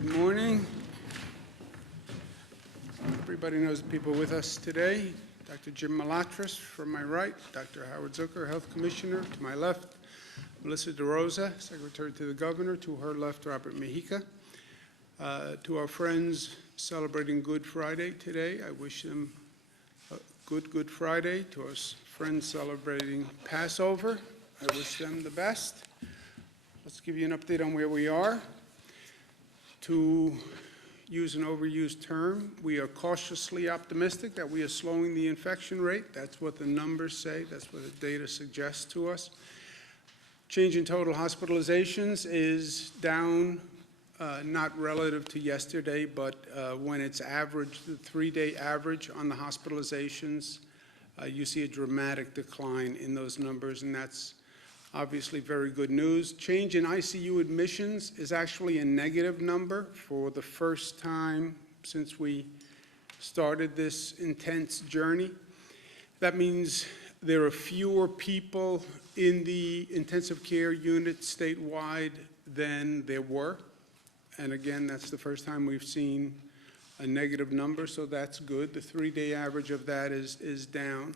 Good morning. Everybody knows the people with us today. Dr. Jim Malatras from my right, Dr. Howard Zucker, Health Commissioner, to my left, Melissa DeRosa, Secretary to the Governor, to her left, Robert Mejica. To our friends celebrating Good Friday today, I wish them a Good Friday. To our friends celebrating Passover, I wish them the best. Let's give you an update on where we are. To use an overused term, we are cautiously optimistic that we are slowing the infection rate. That's what the numbers say. That's what the data suggests to us. Change in total hospitalizations is down, not relative to yesterday, but when it's averaged, the 3-day average on the hospitalizations, you see a dramatic decline in those numbers, and that's obviously very good news. Change in ICU admissions is actually a negative number for the first time since we started this intense journey. That means there are fewer people in the intensive care unit statewide than there were. And again, that's the first time we've seen a negative number, so that's good. The 3-day average of that is down.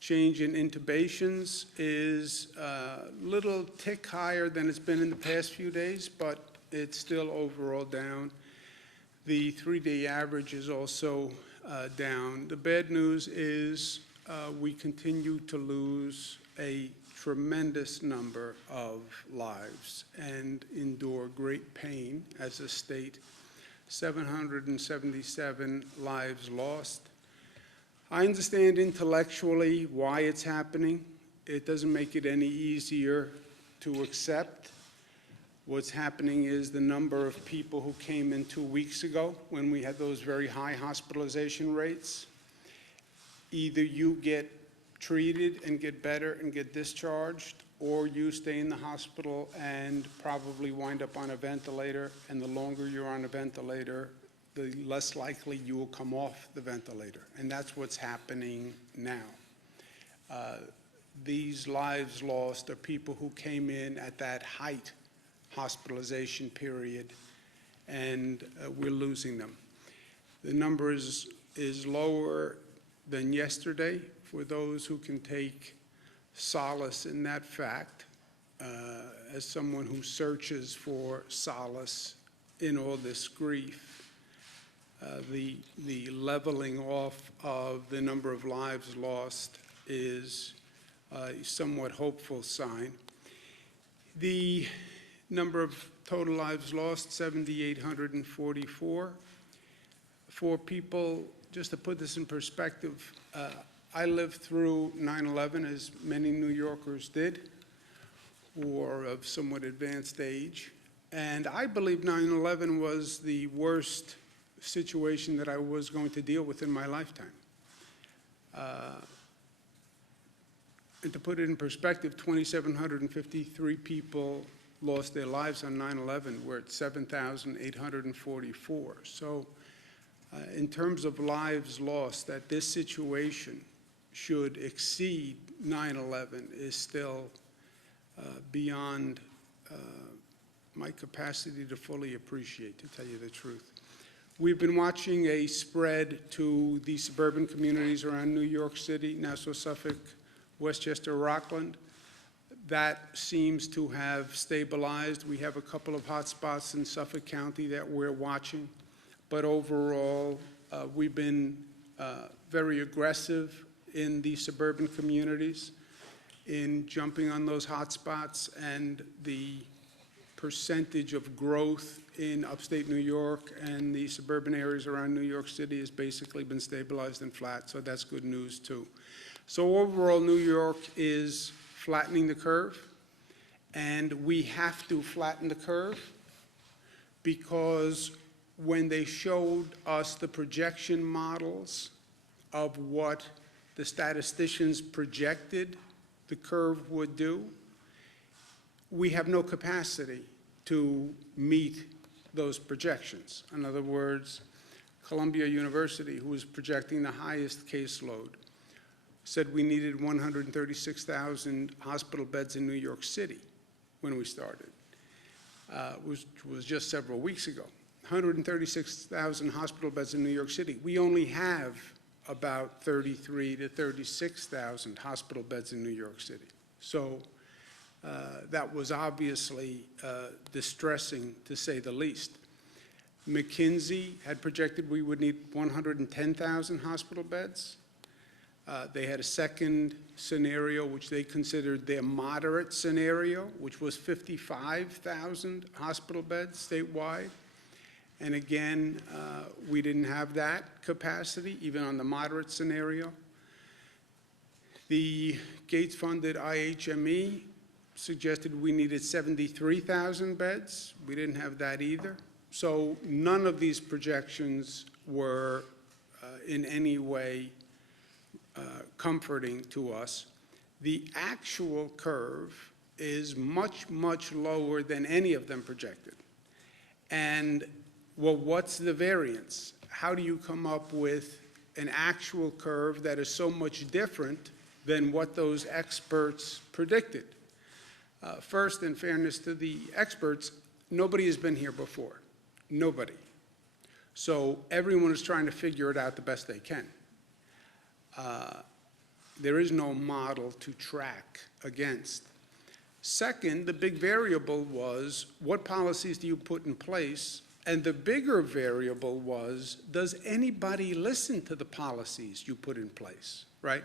Change in intubations is a little tick higher than it's been in the past few days, but it's still overall down. The 3-day average is also down. The bad news is we continue to lose a tremendous number of lives and endure great pain as a state. 777 lives lost. I understand intellectually why it's happening. It doesn't make it any easier to accept. What's happening is the number of people who came in 2 weeks ago when we had those very high hospitalization rates. Either you get treated and get better and get discharged, or you stay in the hospital and probably wind up on a ventilator, and the longer you're on a ventilator, the less likely you will come off the ventilator. And that's what's happening now. These lives lost are people who came in at that height hospitalization period, and we're losing them. The number is lower than yesterday for those who can take solace in that fact. As someone who searches for solace in all this grief, the leveling off of the number of lives lost is a somewhat hopeful sign. The number of total lives lost, 7,844. For people, just to put this in perspective, I lived through 9/11, as many New Yorkers did, who are of somewhat advanced age. And I believe 9/11 was the worst situation that I was going to deal with in my lifetime. And to put it in perspective, 2,753 people lost their lives on 9/11. We're at 7,844. So in terms of lives lost, that this situation should exceed 9/11 is still beyond my capacity to fully appreciate, to tell you the truth. We've been watching a spread to the suburban communities around New York City, Nassau, Suffolk, Westchester, Rockland. That seems to have stabilized. We have a couple of hot spots in Suffolk County that we're watching. But overall, we've been very aggressive in the suburban communities in jumping on those hot spots, and the percentage of growth in upstate New York and the suburban areas around New York City has basically been stabilized and flat, so that's good news too. So overall, New York is flattening the curve, and we have to flatten the curve because when they showed us the projection models of what the statisticians projected the curve would do, we have no capacity to meet those projections. In other words, Columbia University, who was projecting the highest caseload, said we needed 136,000 hospital beds in New York City when we started, which was just several weeks ago. 136,000 hospital beds in New York City. We only have about 33 to 36,000 hospital beds in New York City. So that was obviously distressing, to say the least. McKinsey had projected we would need 110,000 hospital beds. They had a second scenario, which they considered their moderate scenario, which was 55,000 hospital beds statewide. And again, we didn't have that capacity, even on the moderate scenario. The Gates-funded IHME suggested we needed 73,000 beds. We didn't have that either. So none of these projections were in any way comforting to us. The actual curve is much, much lower than any of them projected. And, well, what's the variance? How do you come up with an actual curve that is so much different than what those experts predicted? First, in fairness to the experts, nobody has been here before. Nobody. So everyone is trying to figure it out the best they can. There is no model to track against. Second, the big variable was, what policies do you put in place? And the bigger variable was, does anybody listen to the policies you put in place, right?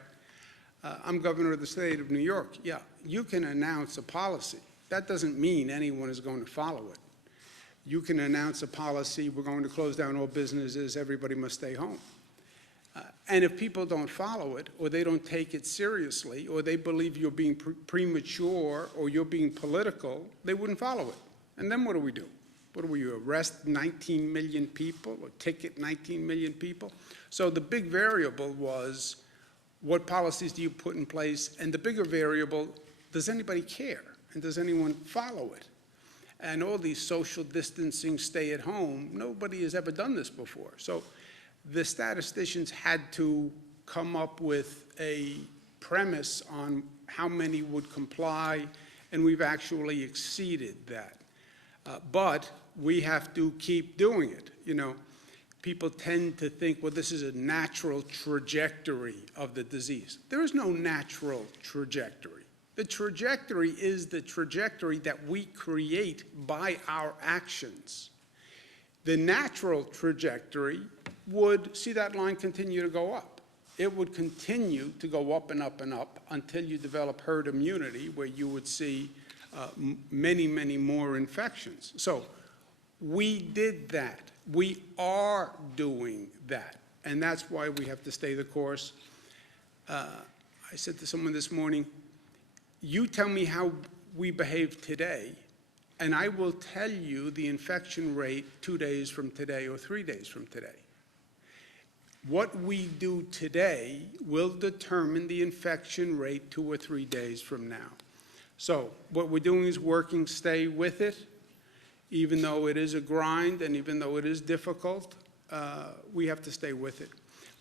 I'm governor of the state of New York. Yeah, you can announce a policy. That doesn't mean anyone is going to follow it. You can announce a policy, we're going to close down all businesses, everybody must stay home. And if people don't follow it, or they don't take it seriously, or they believe you're being premature, or you're being political, they wouldn't follow it. And then what do we do? What do we do, arrest 19 million people, or ticket 19 million people? So the big variable was, what policies do you put in place? And the bigger variable, does anybody care? And does anyone follow it? And all these social distancing, stay at home, nobody has ever done this before. So the statisticians had to come up with a premise on how many would comply, and we've actually exceeded that. But we have to keep doing it. You know, people tend to think, well, this is a natural trajectory of the disease. There is no natural trajectory. The trajectory is the trajectory that we create by our actions. The natural trajectory would see that line continue to go up. It would continue to go up and up and up until you develop herd immunity, where you would see many, many more infections. So we did that. We are doing that. And that's why we have to stay the course. I said to someone this morning, you tell me how we behave today, and I will tell you the infection rate 2 days from today or 3 days from today. What we do today will determine the infection rate 2 or 3 days from now. So what we're doing is working, stay with it, even though it is a grind and even though it is difficult, we have to stay with it.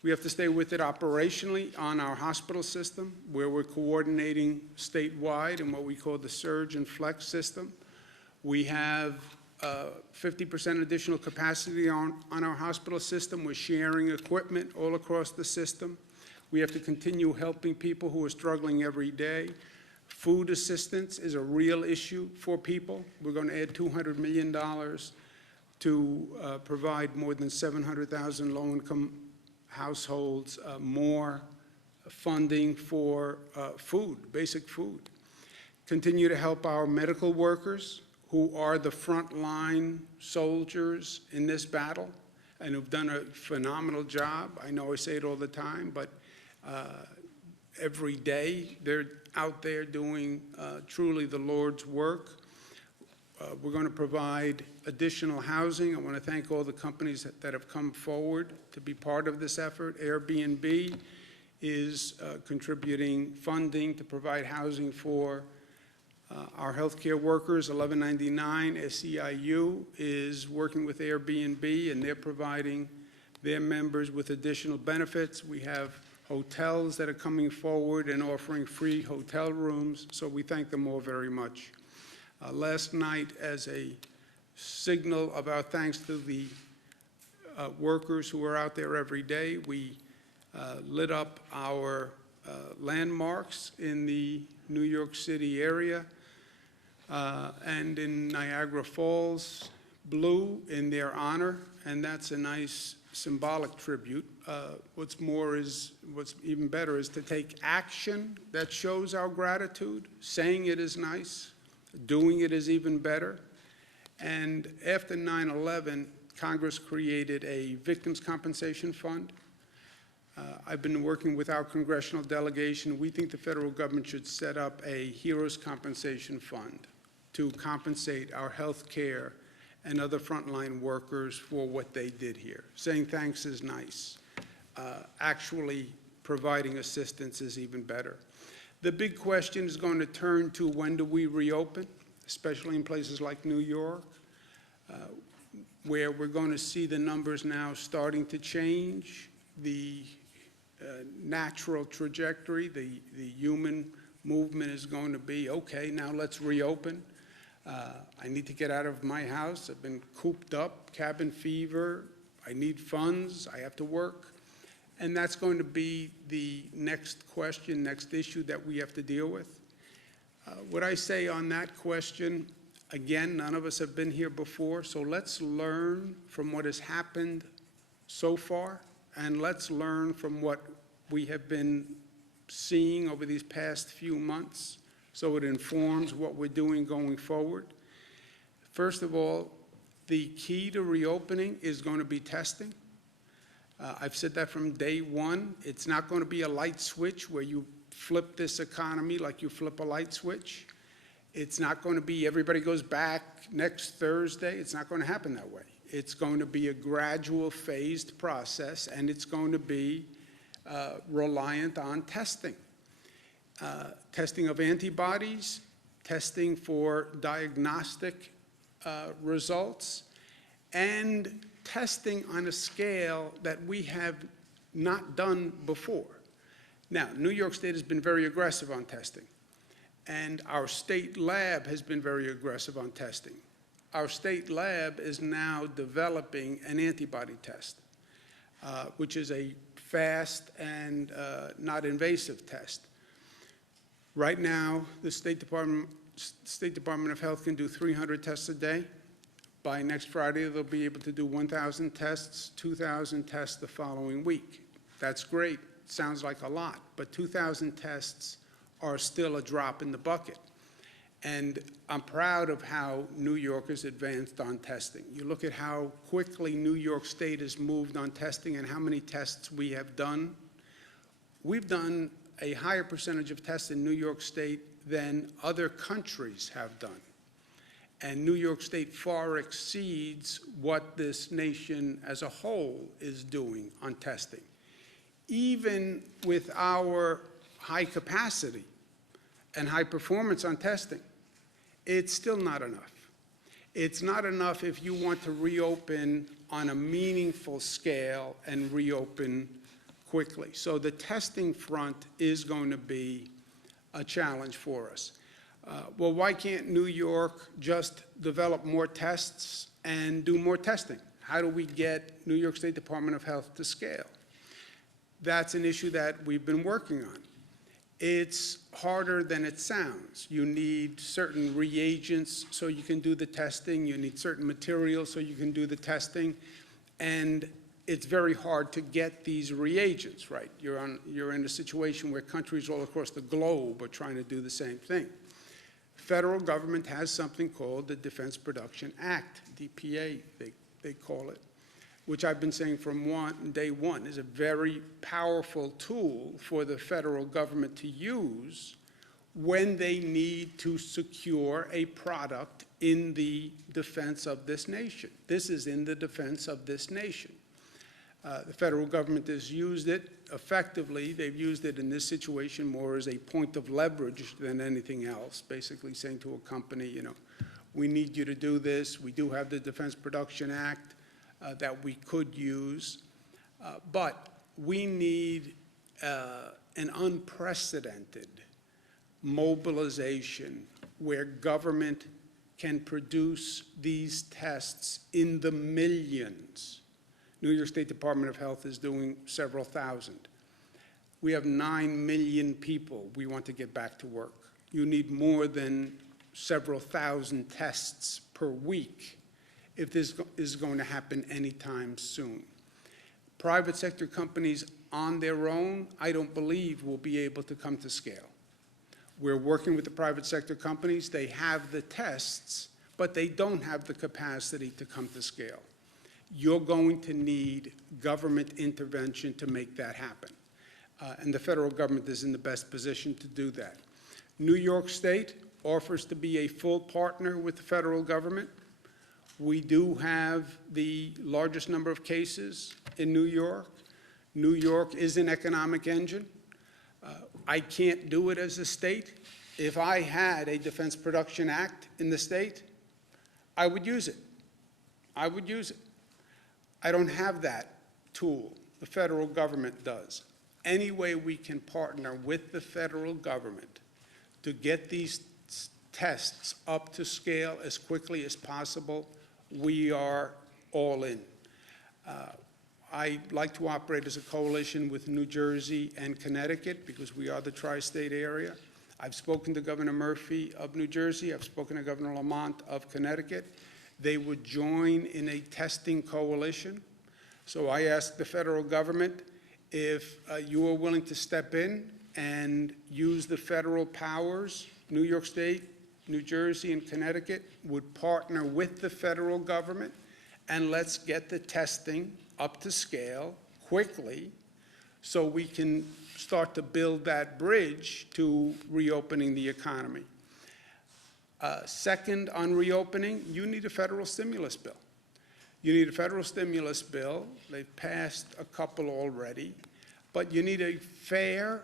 We have to stay with it operationally on our hospital system, where we're coordinating statewide in what we call the surge and flex system. We have 50% additional capacity on our hospital system. We're sharing equipment all across the system. We have to continue helping people who are struggling every day. Food assistance is a real issue for people. We're going to add $200 million to provide more than 700,000 low-income households more funding for food, basic food. Continue to help our medical workers, who are the frontline soldiers in this battle and who've done a phenomenal job. I know I say it all the time, but every day they're out there doing truly the Lord's work. We're going to provide additional housing. I want to thank all the companies that have come forward to be part of this effort. Airbnb is contributing funding to provide housing for our healthcare workers. 1199 SEIU is working with Airbnb, and they're providing their members with additional benefits. We have hotels that are coming forward and offering free hotel rooms, so we thank them all very much. Last night, as a signal of our thanks to the workers who are out there every day. We lit up our landmarks in the New York City area and in Niagara Falls blue in their honor, and that's a nice symbolic tribute. What's even better is to take action that shows our gratitude. Saying it is nice, doing it is even better. And after 9/11, Congress created a Victims' Compensation Fund. I've been working with our congressional delegation. We think the federal government should set up a Heroes Compensation Fund to compensate our health care and other frontline workers for what they did here. Saying thanks is nice. Actually providing assistance is even better. The big question is going to turn to when do we reopen, especially in places like New York, where we're going to see the numbers now starting to change. The natural trajectory, the human movement is going to be, okay, now let's reopen. I need to get out of my house. I've been cooped up, cabin fever. I need funds. I have to work. And that's going to be the next question, next issue that we have to deal with. What I say on that question, again, none of us have been here before, so let's learn from what has happened so far, and let's learn from what we have been seeing over these past few months, so it informs what we're doing going forward. First of all, the key to reopening is going to be testing. I've said that from day one. It's not going to be a light switch where you flip this economy like you flip a light switch. It's not going to be everybody goes back next Thursday. It's not going to happen that way. It's going to be a gradual, phased process, and it's going to be reliant on testing. Testing of antibodies, testing for diagnostic results, and testing on a scale that we have not done before. Now, New York State has been very aggressive on testing, and our state lab has been very aggressive on testing. Our state lab is now developing an antibody test, which is a fast and not invasive test. Right now, the State Department of Health can do 300 tests a day. By next Friday, they'll be able to do 1,000 tests, 2,000 tests the following week. That's great. Sounds like a lot, but 2,000 tests are still a drop in the bucket. And I'm proud of how New York has advanced on testing. You look at how quickly New York State has moved on testing and how many tests we have done. We've done a higher percentage of tests in New York State than other countries have done. And New York State far exceeds what this nation as a whole is doing on testing. Even with our high capacity and high performance on testing, it's still not enough. It's not enough if you want to reopen on a meaningful scale and reopen quickly. So the testing front is going to be a challenge for us. Well, why can't New York just develop more tests and do more testing? How do we get New York State Department of Health to scale? That's an issue that we've been working on. It's harder than it sounds. You need certain reagents so you can do the testing. You need certain materials so you can do the testing. And it's very hard to get these reagents, right? You're in a situation where countries all across the globe are trying to do the same thing. Federal government has something called the Defense Production Act, DPA, they call it, which I've been saying from day one is a very powerful tool for the federal government to use when they need to secure a product in the defense of this nation. This is in the defense of this nation. The federal government has used it effectively. They've used it in this situation more as a point of leverage than anything else, basically saying to a company, you know, we need you to do this. We do have the Defense Production Act that we could use, but we need an unprecedented mobilization where government can produce these tests in the millions. New York State Department of Health is doing several thousand. We have 9 million people we want to get back to work. You need more than several thousand tests per week if this is going to happen anytime soon. Private sector companies on their own, I don't believe, will be able to come to scale. We're working with the private sector companies. They have the tests, but they don't have the capacity to come to scale. You're going to need government intervention to make that happen. And the federal government is in the best position to do that. New York State offers to be a full partner with the federal government. We do have the largest number of cases in New York. New York is an economic engine. I can't do it as a state. If I had a Defense Production Act in the state, I would use it. I would use it. I don't have that tool. The federal government does. Any way we can partner with the federal government to get these tests up to scale as quickly as possible, we are all in. I like to operate as a coalition with New Jersey and Connecticut because we are the tri-state area. I've spoken to Governor Murphy of New Jersey. I've spoken to Governor Lamont of Connecticut. They would join in a testing coalition. So I asked the federal government if you are willing to step in and use the federal powers. New York State, New Jersey, and Connecticut would partner with the federal government, and let's get the testing up to scale quickly so we can start to build that bridge to reopening the economy. Second, on reopening, you need a federal stimulus bill. You need a federal stimulus bill. They've passed a couple already, but you need a fair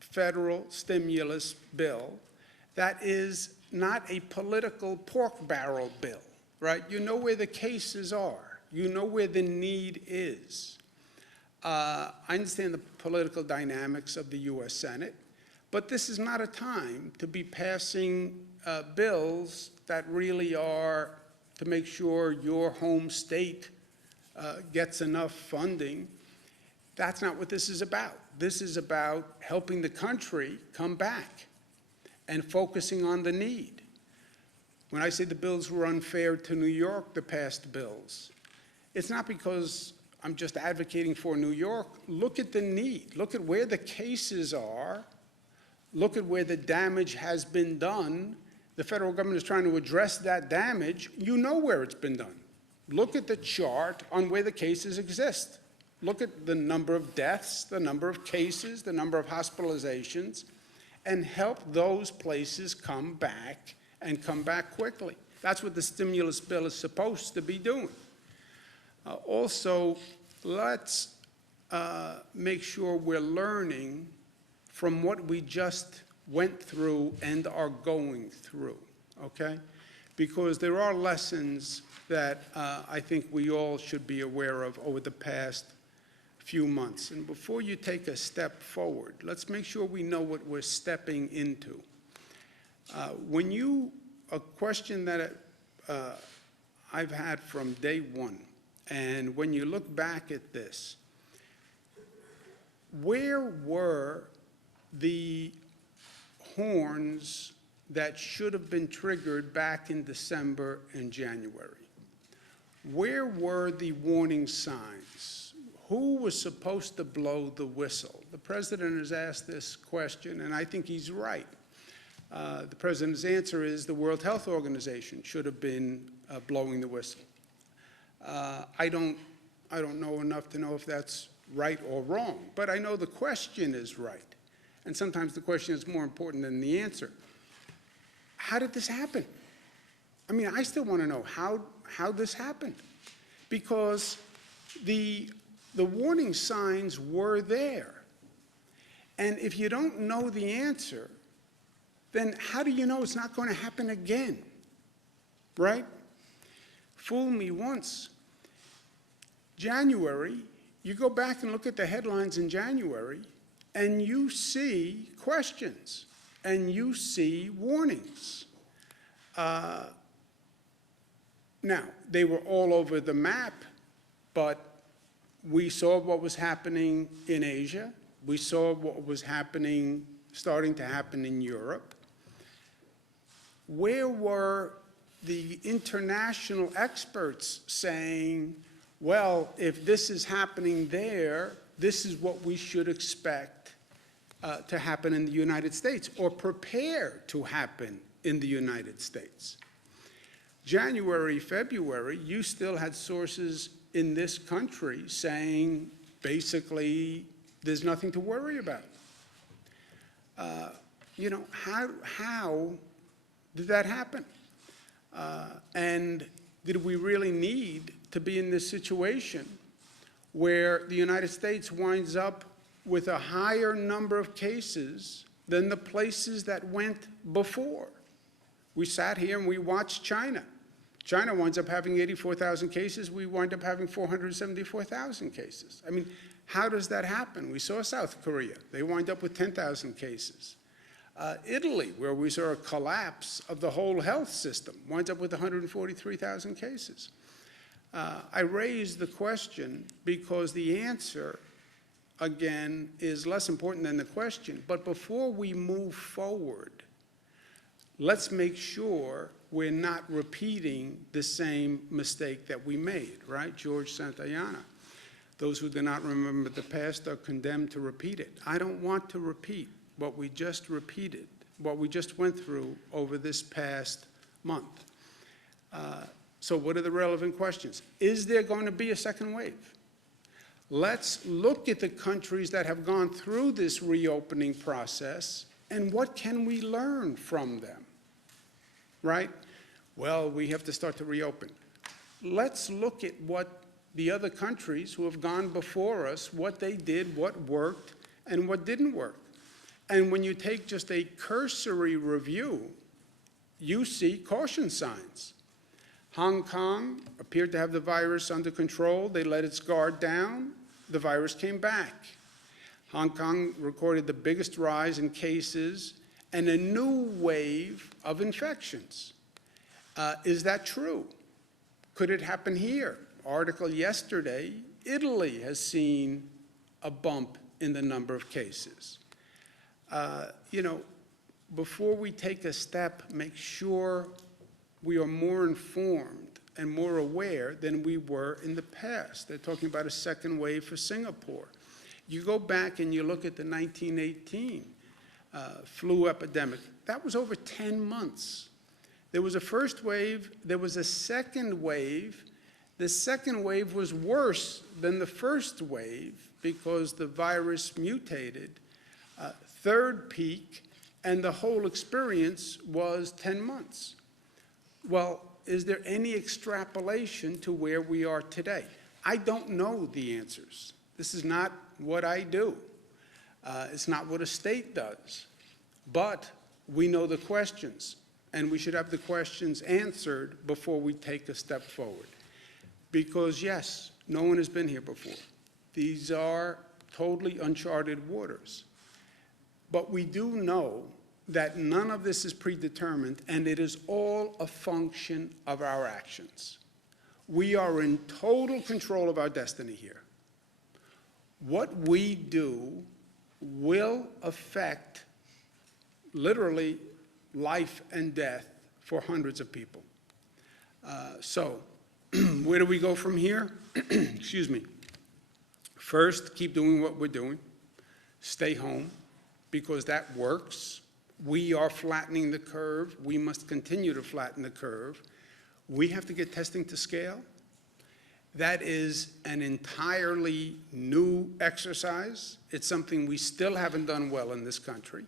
federal stimulus bill that is not a political pork barrel bill, right? You know where the cases are. You know where the need is. I understand the political dynamics of the U.S. Senate, but this is not a time to be passing bills that really are to make sure your home state gets enough funding. That's not what this is about. This is about helping the country come back and focusing on the need. When I say the bills were unfair to New York, the past bills, it's not because I'm just advocating for New York. Look at the need. Look at where the cases are. Look at where the damage has been done. The federal government is trying to address that damage. You know where it's been done. Look at the chart on where the cases exist. Look at the number of deaths, the number of cases, the number of hospitalizations, and help those places come back and come back quickly. That's what the stimulus bill is supposed to be doing. Also, let's make sure we're learning from what we just went through and are going through, okay? Because there are lessons that I think we all should be aware of over the past few months. And before you take a step forward, let's make sure we know what we're stepping into. A question that I've had from day one, and when you look back at this, where were the horns that should have been triggered back in December and January? Where were the warning signs? Who was supposed to blow the whistle? The president has asked this question, and I think he's right. The president's answer is the World Health Organization should have been blowing the whistle. I don't know enough to know if that's right or wrong, but I know the question is right. And sometimes the question is more important than the answer. How did this happen? I mean, I still want to know how this happened, because the warning signs were there. And if you don't know the answer, then how do you know it's not going to happen again, right? Fool me once. January, you go back and look at the headlines in January, and you see questions, and you see warnings. Now, they were all over the map, but we saw what was happening in Asia. We saw what was starting to happen in Europe. Where were the international experts saying, well, if this is happening there, this is what we should expect to happen in the United States, or prepare to happen in the United States? January, February, you still had sources in this country saying, basically, there's nothing to worry about. You know, how did that happen? And did we really need to be in this situation where the United States winds up with a higher number of cases than the places that went before? We sat here and we watched China. China winds up having 84,000 cases. We wind up having 474,000 cases. I mean, how does that happen? We saw South Korea. They wind up with 10,000 cases. Italy, where we saw a collapse of the whole health system, winds up with 143,000 cases. I raise the question because the answer, again, is less important than the question. But before we move forward, let's make sure we're not repeating the same mistake that we made, right? George Santayana. Those who do not remember the past are condemned to repeat it. I don't want to repeat what we just repeated, what we just went through over this past month. So what are the relevant questions? Is there going to be a second wave? Let's look at the countries that have gone through this reopening process, and what can we learn from them, right? Well, we have to start to reopen. Let's look at what the other countries who have gone before us, what they did, what worked, and what didn't work. And when you take just a cursory review, you see caution signs. Hong Kong appeared to have the virus under control. They let its guard down. The virus came back. Hong Kong recorded the biggest rise in cases and a new wave of infections. Is that true? Could it happen here? Article yesterday, Italy has seen a bump in the number of cases. You know, before we take a step, make sure we are more informed and more aware than we were in the past. They're talking about a second wave for Singapore. You go back and you look at the 1918 flu epidemic. That was over 10 months. There was a first wave. There was a second wave. The second wave was worse than the first wave because the virus mutated. Third peak, and the whole experience was 10 months. Well, is there any extrapolation to where we are today? I don't know the answers. This is not what I do. It's not what a state does. But we know the questions, and we should have the questions answered before we take a step forward. Because, yes, no one has been here before. These are totally uncharted waters. But we do know that none of this is predetermined, and it is all a function of our actions. We are in total control of our destiny here. What we do will affect, literally, life and death for hundreds of people. So, where do we go from here? Excuse me. First, keep doing what we're doing. Stay home, because that works. We are flattening the curve. We must continue to flatten the curve. We have to get testing to scale. That is an entirely new exercise. It's something we still haven't done well in this country.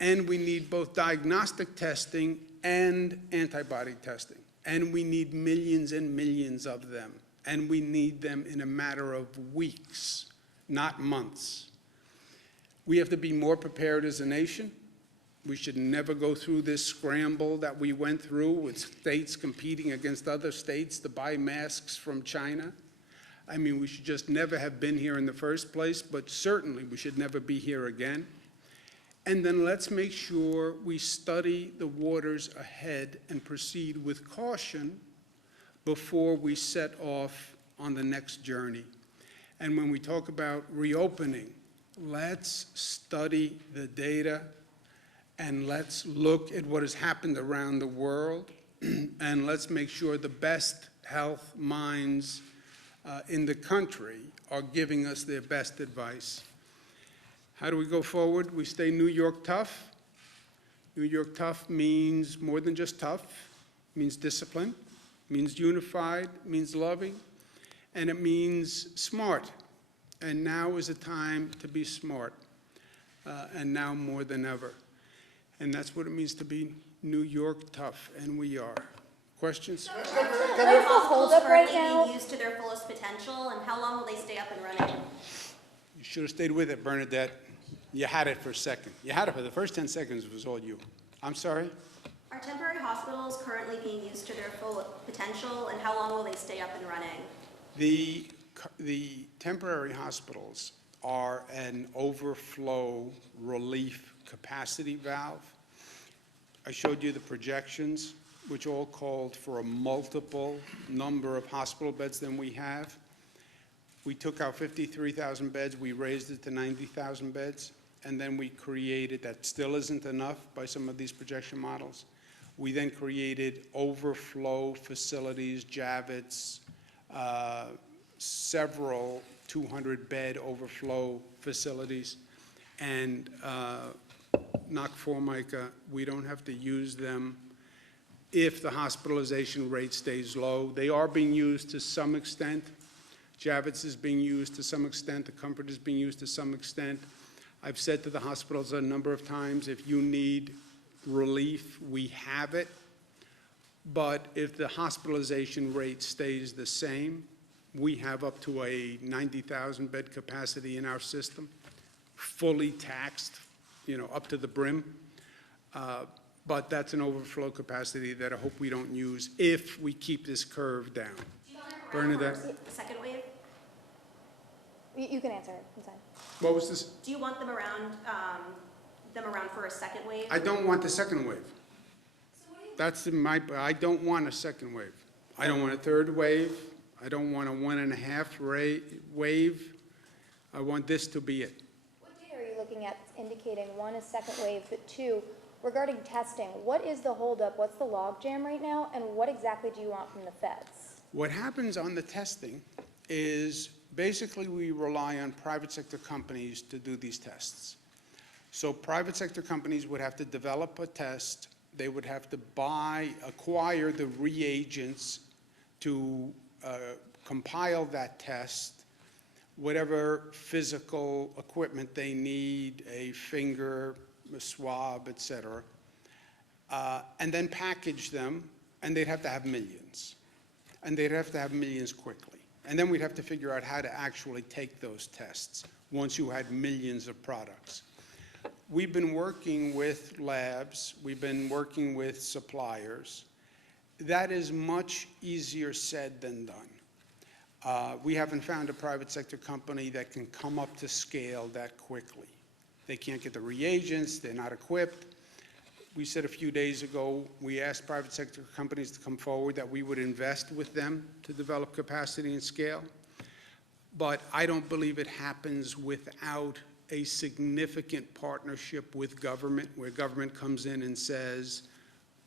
And we need both diagnostic testing and antibody testing. And we need millions and millions of them. And we need them in a matter of weeks, not months. We have to be more prepared as a nation. We should never go through this scramble that we went through with states competing against other states to buy masks from China. I mean, we should just never have been here in the first place, but certainly we should never be here again. And then let's make sure we study the waters ahead and proceed with caution before we set off on the next journey. And when we talk about reopening, let's study the data and let's look at what has happened around the world and let's make sure the best health minds in the country are giving us their best advice. How do we go forward? We stay New York tough. New York tough means more than just tough. It means discipline, means unified, means loving, and it means smart. And now is the time to be smart, and now more than ever. And that's what it means to be New York tough, and we are. Questions? Are hospitals currently being used to their fullest potential, and how long will they stay up and running? You should have stayed with it, Bernadette. You had it for a second. You had it for the first 10 seconds. It was all you. I'm sorry? Are temporary hospitals currently being used to their full potential, and how long will they stay up and running? The temporary hospitals are an overflow relief capacity valve. I showed you the projections, which all called for a multiple number of hospital beds than we have. We took our 53,000 beds, we raised it to 90,000 beds, and then we created, that still isn't enough by some of these projection models. We then created overflow facilities, JAVITs, several 200-bed overflow facilities, and knock Formica, we don't have to use them if the hospitalization rate stays low. They are being used to some extent. JAVITs is being used to some extent. The Comfort is being used to some extent. I've said to the hospitals a number of times, if you need relief, we have it. But if the hospitalization rate stays the same, we have up to a 90,000 bed capacity in our system, fully taxed, up to the brim. But that's an overflow capacity that I hope we don't use if we keep this curve down. Bernadette? The second wave? You can answer it. I'm sorry. What was this? Do you want them around for a second wave? I don't want the second wave. That's I don't want a second wave. I don't want a third wave. I don't want a 1.5 wave. I want this to be it. What data are you looking at indicating one is second wave, but two, regarding testing, what is the holdup? What's the logjam right now? And what exactly do you want from the feds? What happens on the testing is basically we rely on private sector companies to do these tests. So private sector companies would have to develop a test. They would have to acquire the reagents to compile that test, whatever physical equipment they need, a finger, a swab, et cetera, and then package them, and they'd have to have millions. And they'd have to have millions quickly. And then we'd have to figure out how to actually take those tests once you had millions of products. We've been working with labs. We've been working with suppliers. That is much easier said than done. We haven't found a private sector company that can come up to scale that quickly. They can't get the reagents. They're not equipped. We said a few days ago, we asked private sector companies to come forward that we would invest with them to develop capacity and scale. But I don't believe it happens without a significant partnership with government, where government comes in and says,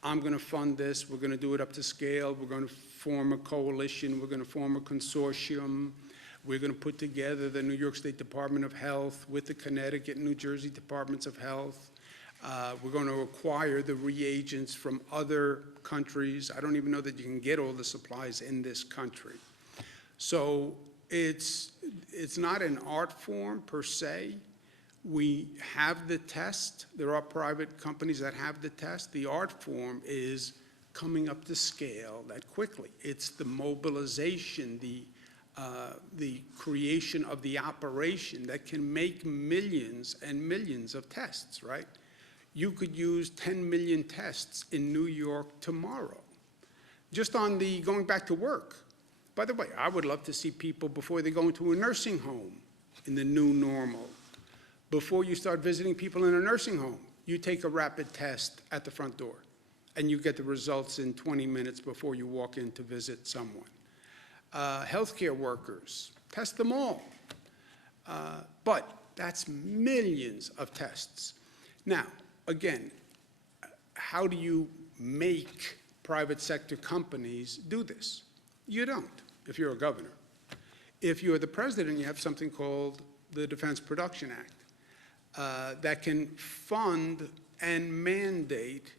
I'm going to fund this, we're going to do it up to scale, we're going to form a coalition, we're going to form a consortium, we're going to put together the New York State Department of Health with the Connecticut and New Jersey Departments of Health. We're going to acquire the reagents from other countries. I don't even know that you can get all the supplies in this country. So it's not an art form per se. We have the test. There are private companies that have the test. The art form is coming up to scale that quickly. It's the mobilization, the creation of the operation that can make millions and millions of tests, right? You could use 10 million tests in New York tomorrow, just on the going back to work. By the way, I would love to see people before they go into a nursing home in the new normal. Before you start visiting people in a nursing home, you take a rapid test at the front door. and you get the results in 20 minutes before you walk in to visit someone. Healthcare workers, test them all. But that's millions of tests. Now, again, how do you make private sector companies do this? You don't, if you're a governor. If you're the president, you have something called the Defense Production Act that can fund and mandate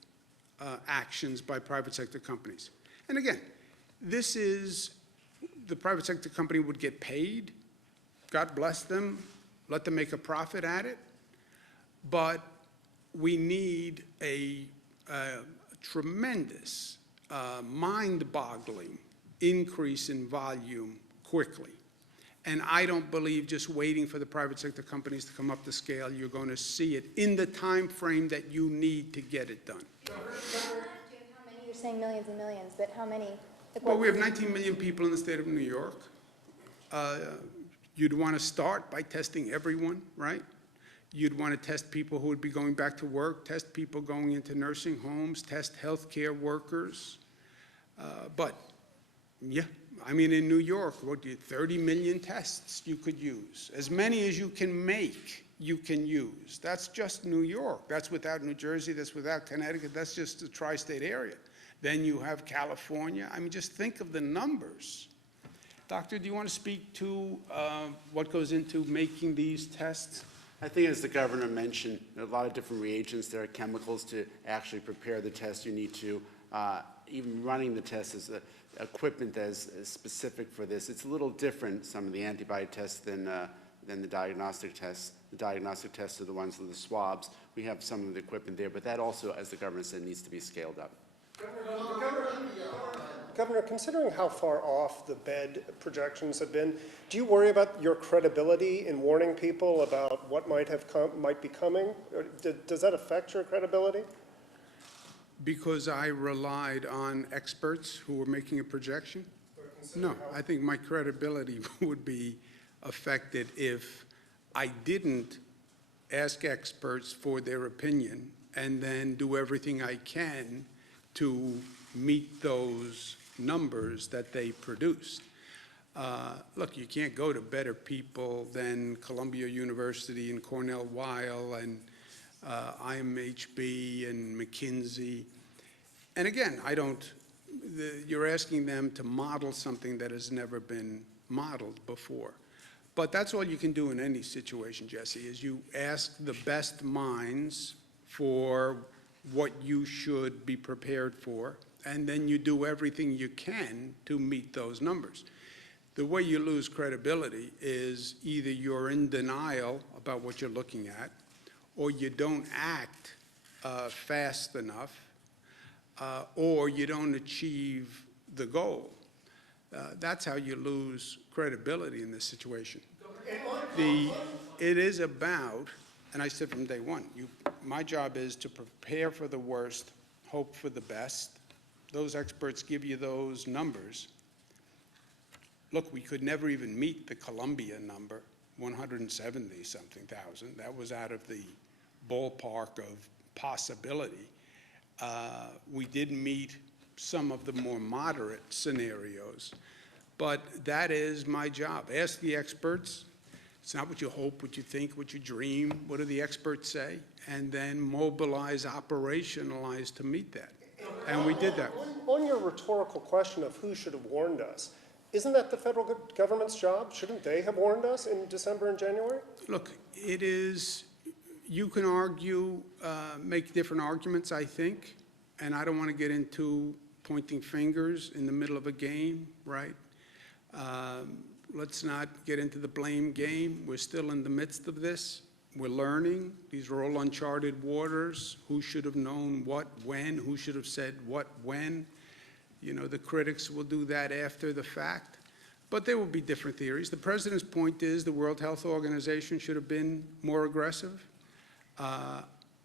actions by private sector companies. And again, this is, the private sector company would get paid, God bless them, let them make a profit at it, but we need a tremendous, mind-boggling increase in volume quickly. And I don't believe just waiting for the private sector companies to come up to scale, you're going to see it in the time frame that you need to get it done. How many, you're saying millions and millions, but how many? Like, Well, we have 19 million people in the state of New York. You'd want to start by testing everyone, right? You'd want to test people who would be going back to work, test people going into nursing homes, test healthcare workers. But, yeah, I mean, in New York, 30 million tests you could use. As many as you can make, you can use. That's just New York. That's without New Jersey. That's without Connecticut. That's just the tri-state area. Then you have California. I mean, just think of the numbers. Doctor, do you want to speak to what goes into making these tests? I think, as the governor mentioned, there are a lot of different reagents. There are chemicals to actually prepare the test. You need to, even running the test is equipment that is specific for this. It's a little different, some of the antibody tests, than the diagnostic tests. The diagnostic tests are the ones with the swabs. We have some of the equipment there, but that also, as the governor said, needs to be scaled up. Governor, considering how far off the bed projections have been, do you worry about your credibility in warning people about what might be coming? Or does that affect your credibility? Because I relied on experts who were making a projection? No, I think my credibility would be affected if I didn't ask experts for their opinion and then do everything I can to meet those numbers that they produced. Look, you can't go to better people than Columbia University and Cornell Weill and IMHB and McKinsey. And again, you're asking them to model something that has never been modeled before. But that's all you can do in any situation, Jesse, is you ask the best minds for what you should be prepared for, and then you do everything you can to meet those numbers. The way you lose credibility is either you're in denial about what you're looking at, or you don't act fast enough, or you don't achieve the goal. That's how you lose credibility in this situation. It is about, and I said from day one, my job is to prepare for the worst, hope for the best. Those experts give you those numbers. Look, we could never even meet the Columbia number, 170-something thousand. That was out of the ballpark of possibility. We did meet some of the more moderate scenarios, but that is my job. Ask the experts. It's not what you hope, what you think, what you dream. What do the experts say? And then mobilize, operationalize to meet that. And we did that. On your rhetorical question of who should have warned us, isn't that the federal government's job? Shouldn't they have warned us in December and January? Look, it is, you can argue, make different arguments, I think, and I don't want to get into pointing fingers in the middle of a game, right? Let's not get into the blame game. We're still in the midst of this. We're learning. These are all uncharted waters. Who should have known what, when? Who should have said what, when? You know, the critics will do that after the fact. But there will be different theories. The president's point is the World Health Organization should have been more aggressive.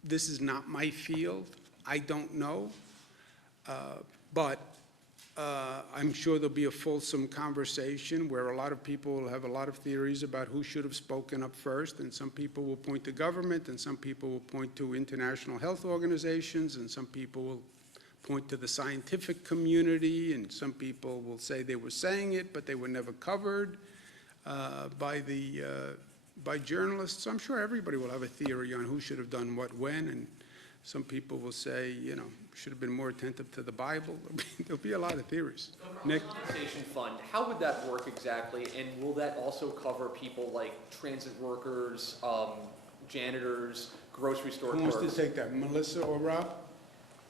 This is not my field. I don't know. But I'm sure there'll be a fulsome conversation where a lot of people will have a lot of theories about who should have spoken up first, and some people will point to government, and some people will point to international health organizations, and some people will point to the scientific community, and some people will say they were saying it, but they were never covered by journalists. I'm sure everybody will have a theory on who should have done what when, and some people will say, you know, should have been more attentive to the Bible. There'll be a lot of theories. Nick? Compensation fund, how would that work exactly? And will that also cover people like transit workers, janitors, grocery store Who clerks? wants to take that, Melissa or Rob,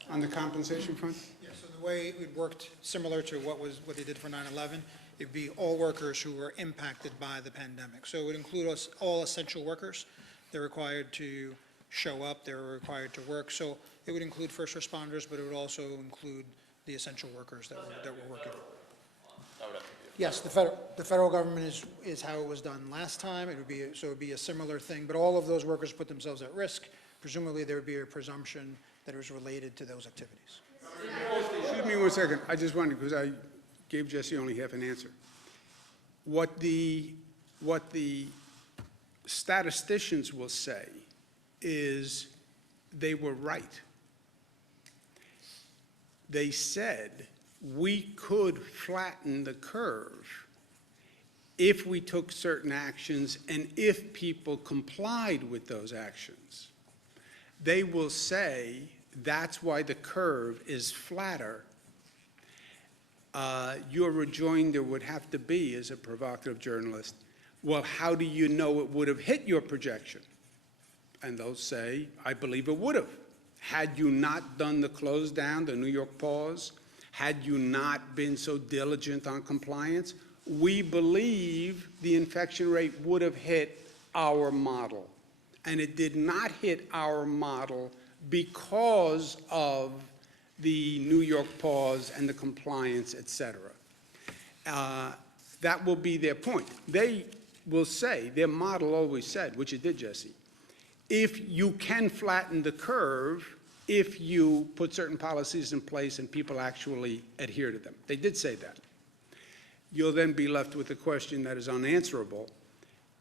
on the compensation front? Yeah, so the way it worked, similar to what they did for 9/11, it'd be all workers who were impacted by the pandemic. So it would include us, all essential workers. They're required to show up, they're required to work. So it would include first responders, but it would also include the essential workers that were working. Yes, the federal government is how it was done last time. It would be a similar thing, but all of those workers put themselves at risk. Presumably, there would be a presumption that it was related to those activities. Excuse me 1 second. I just wanted, because I gave Jesse only half an answer. What the statisticians will say is they were right. They said we could flatten the curve if we took certain actions and if people complied with those actions. They will say that's why the curve is flatter. Your rejoinder would have to be, as a provocative journalist, well, how do you know it would have hit your projection? And they'll say, I believe it would have. Had you not done the close down, the New York pause, had you not been so diligent on compliance, we believe the infection rate would have hit our model. And it did not hit our model because of the New York pause and the compliance, et cetera. That will be their point. They will say, their model always said, which it did, Jesse, if you can flatten the curve, if you put certain policies in place and people actually adhere to them. They did say that. You'll then be left with a question that is unanswerable.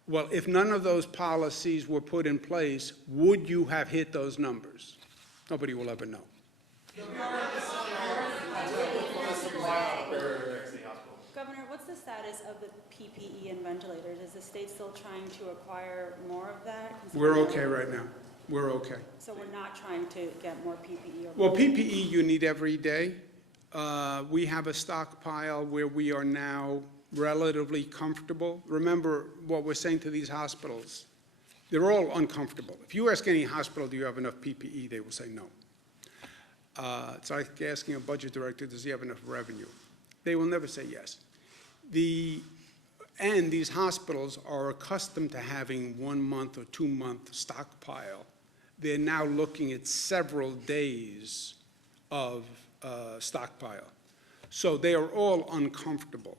Well, if none of those policies were put in place, would you have hit those numbers? Nobody will ever know. Governor, what's the status of the PPE and ventilators? Is the state still trying to acquire more of that? We're okay right now. We're okay. So we're not trying to get more PPE? Well, PPE you need every day. We have a stockpile where we are now relatively comfortable. Remember what we're saying to these hospitals. They're all uncomfortable. If you ask any hospital, do you have enough PPE, they will say no. It's like asking a budget director, does he have enough revenue? They will never say yes. And these hospitals are accustomed to having 1 month or 2 month stockpile. They're now looking at several days of stockpile. So they are all uncomfortable.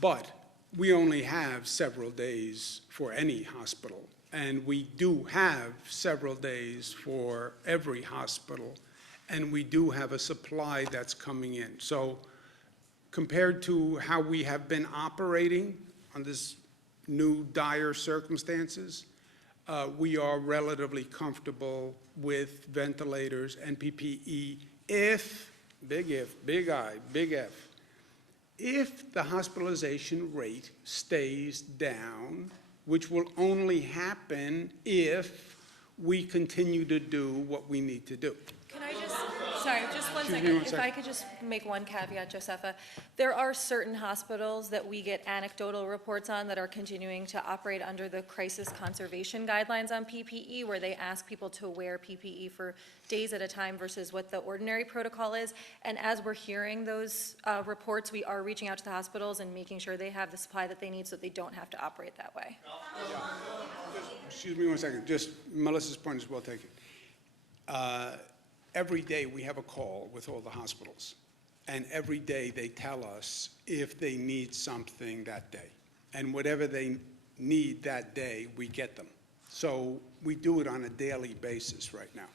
But we only have several days for any hospital, and we do have several days for every hospital, and we do have a supply that's coming in. So compared to how we have been operating on this new dire circumstances, we are relatively comfortable with ventilators and PPE if, big I, big F, if the hospitalization rate stays down, which will only happen if we continue to do what we need to do. Can I just, sorry, just one Excuse me second. one If second. I could just make one caveat, Josefa. There are certain hospitals that we get anecdotal reports on that are continuing to operate under the crisis conservation guidelines on PPE, where they ask people to wear PPE for days at a time versus what the ordinary protocol is. And as we're hearing those reports, we are reaching out to the hospitals and making sure they have the supply that they need so that they don't have to operate that way. Excuse me 1 second, just Melissa's point is well taken. Every day we have a call with all the hospitals, and every day they tell us if they need something that day. And whatever they need that day, we get them. So we do it on a daily basis right now.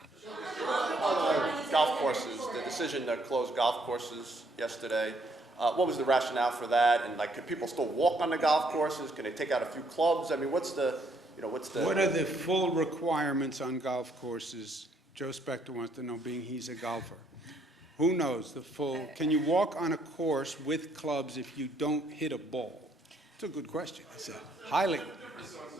Golf courses, the decision to close golf courses yesterday, what was the rationale for that? And like, could people still walk on the golf courses? Can they take out a few clubs? I mean, what's the? What are the full requirements on golf courses? Joe Spector wants to know, being he's a golfer. Who knows the full, can you walk on a course with clubs if you don't hit a ball? It's a good question. It's a highly,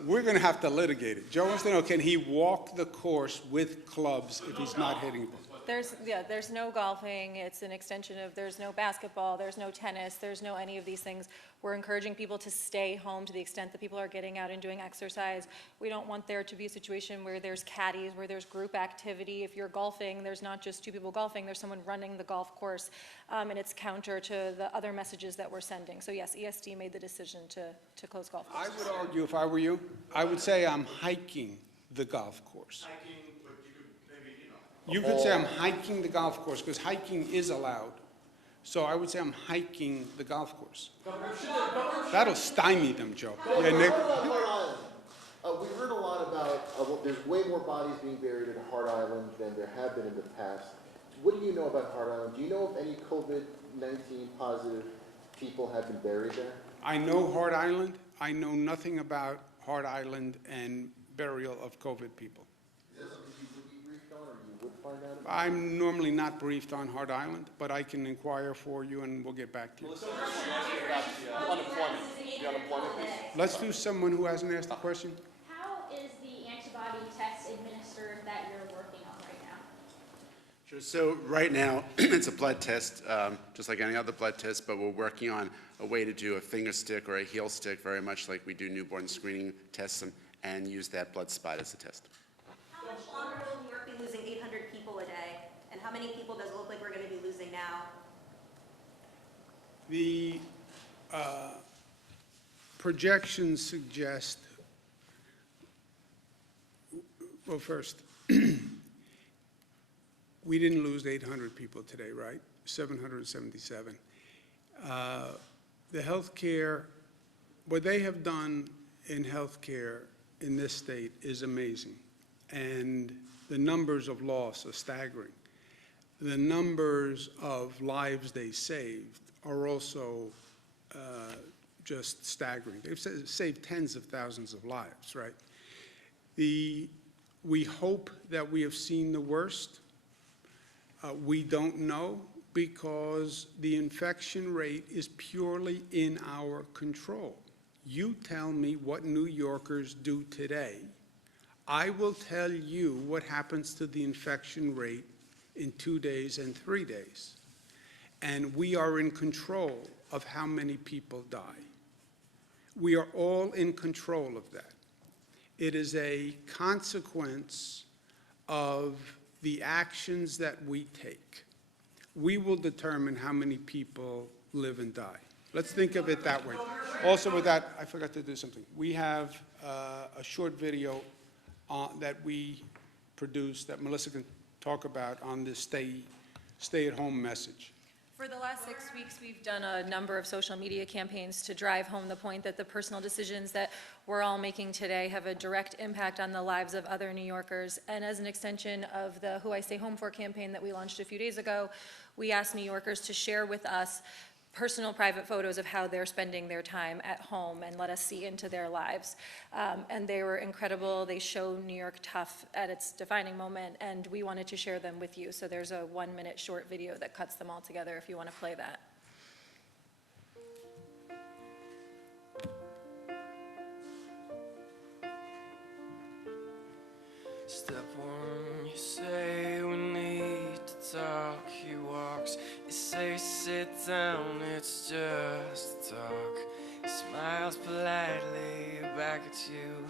we're going to have to litigate it. Joe wants to know, can he walk the course with clubs if he's not hitting a ball? There's no golfing, it's an extension of, there's no basketball, there's no tennis, there's no any of these things. We're encouraging people to stay home to the extent that people are getting out and doing exercise. We don't want there to be a situation where there's caddies, where there's group activity. If you're golfing, there's not just two people golfing, there's someone running the golf course, and it's counter to the other messages that we're sending. So yes, ESD made the decision to close golf I courses. would argue, if I were you, I would say I'm hiking the golf course. You could say I'm hiking the golf course, because hiking is allowed. So I would say I'm hiking the golf course. That'll stymie them, Joe. Yeah, Nick? We heard a lot about, there's way more bodies being buried at Hart Island than there have been in the past. What do you know about Hart Island? Do you know if any COVID-19 positive people have been buried there? I know Hart Island. I know nothing about Hart Island and burial of COVID people. Is that something you would be briefed on, or you would find out about? I'm normally not briefed on Hart Island, but I can inquire for you and we'll get back to you. Melissa, I just want to ask you about the unemployment piece. Let's do someone who hasn't asked a question. How is the antibody test administered that you're working on right now? Sure. So right now, it's a blood test, just like any other blood test, but we're working on a way to do a finger stick or a heel stick, very much like we do newborn screening tests, and use that blood spot as a test. How much longer will New York be losing 800 people a day? And how many people does it look like we're going to be losing now? The projections suggest, well, first, we didn't lose 800 people today, right? 777. The healthcare, what they have done in healthcare in this state is amazing. And the numbers of loss are staggering. The numbers of lives they saved are also just staggering. They've saved tens of thousands of lives, right? We hope that we have seen the worst. We don't know, because the infection rate is purely in our control. You tell me what New Yorkers do today. I will tell you what happens to the infection rate in 2 days and 3 days. And we are in control of how many people die. We are all in control of that. It is a consequence of the actions that we take. We will determine how many people live and die. Let's think of it that way. Also with that, I forgot to do something. We have a short video that we produced that Melissa can talk about on this stay-at-home message. For the last 6 weeks, we've done a number of social media campaigns to drive home the point that the personal decisions that we're all making today have a direct impact on the lives of other New Yorkers. And as an extension of the Who I Stay Home For campaign that we launched a few days ago, we asked New Yorkers to share with us personal private photos of how they're spending their time at home and let us see into their lives. And they were incredible. They show New York tough at its defining moment, and we wanted to share them with you. So there's a 1-minute short video that cuts them all together if you want to play that. Step one, you say we need to talk. He walks, you say sit down, it's just talk. He smiles politely back at you.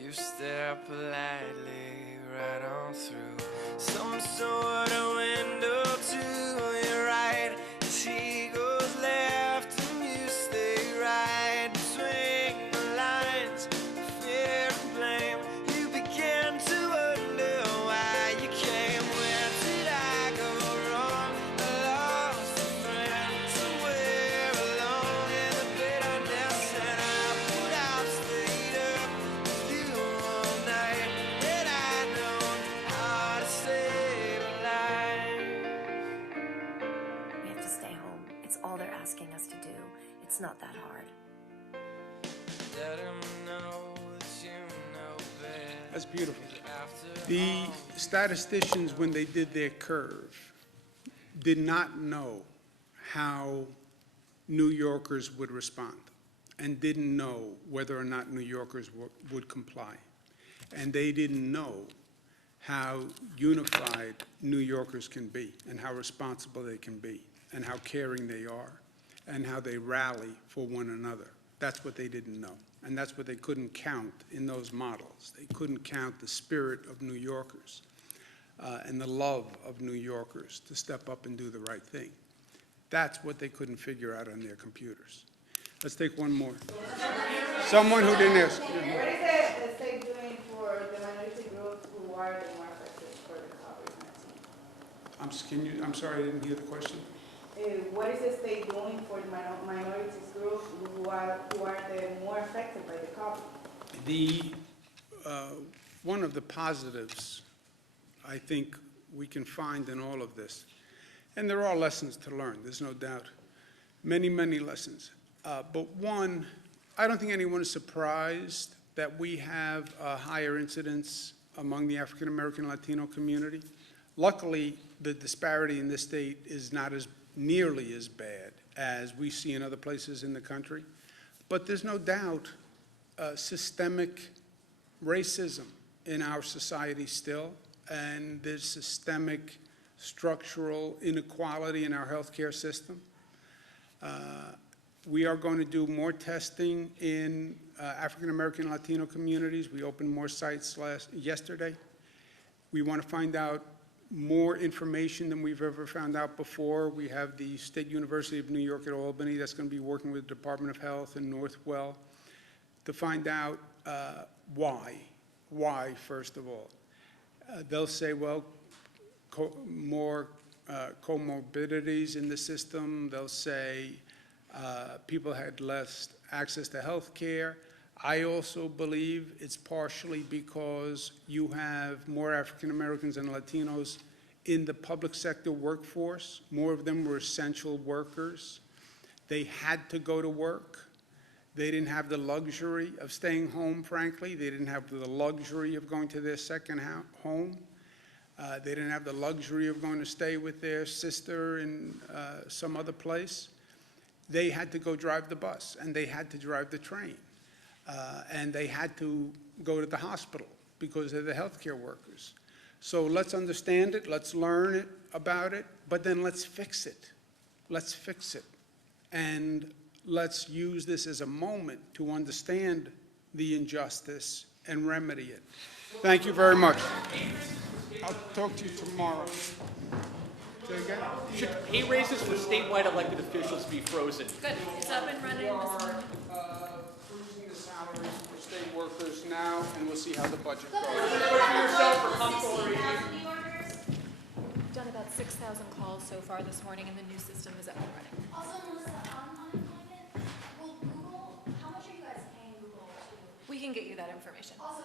You stare politely right on through some sort of window to your right. As he goes left and you stay right between the lines of fear and blame. You begin to wonder why you came. Where did I go wrong? I lost a friend somewhere along in the bitterness, and I put out, stayed up with you all night. Had I known how to save a life. We have to stay home. It's all they're asking us to do. It's not that hard. Let him know that you know best. That's beautiful. The statisticians, when they did their curve, did not know how New Yorkers would respond and didn't know whether or not New Yorkers would comply. And they didn't know how unified New Yorkers can be and how responsible they can be and how caring they are and how they rally for one another. That's what they didn't know. And that's what they couldn't count in those models. They couldn't count the spirit of New Yorkers and the love of New Yorkers to step up and do the right thing. That's what they couldn't figure out on their computers. Let's take one more. Someone who didn't ask. What is the state doing for the minority groups who are the more affected for the COVID-19? I'm sorry, I didn't hear the question. What is the state doing for the minorities groups who are the more affected by the COVID? One of the positives I think we can find in all of this, and there are lessons to learn, there's no doubt, many, many lessons. But one, I don't think anyone is surprised that we have a higher incidence among the African American Latino community. Luckily, the disparity in this state is not as nearly as bad as we see in other places in the country. But there's no doubt systemic racism in our society still, and there's systemic structural inequality in our healthcare system. We are going to do more testing in African American Latino communities. We opened more sites yesterday. We want to find out more information than we've ever found out before. We have the State University of New York at Albany that's going to be working with the Department of Health and Northwell to find out why, first of all. They'll say, well, more comorbidities in the system. They'll say people had less access to health care. I also believe it's partially because you have more African Americans and Latinos in the public sector workforce. More of them were essential workers. They had to go to work. They didn't have the luxury of staying home, frankly. They didn't have the luxury of going to their second home. They didn't have the luxury of going to stay with their sister in some other place. They had to go drive the bus, and they had to drive the train. And they had to go to the hospital because they're the healthcare workers. So let's understand it, let's learn about it, but then let's fix it. Let's fix it. And let's use this as a moment to understand the injustice and remedy it. Thank you very much. I'll talk to you tomorrow. Say again? Should pay raises for statewide elected officials be frozen? Good, it's up and running this morning. Freezing the salaries for state workers now, and we'll see how the budget goes. Done about 6,000 calls so far this morning, and the new system is up and running. Also, Melissa, on unemployment, will Google, how much are you guys paying Google to? We can get you that information. Also,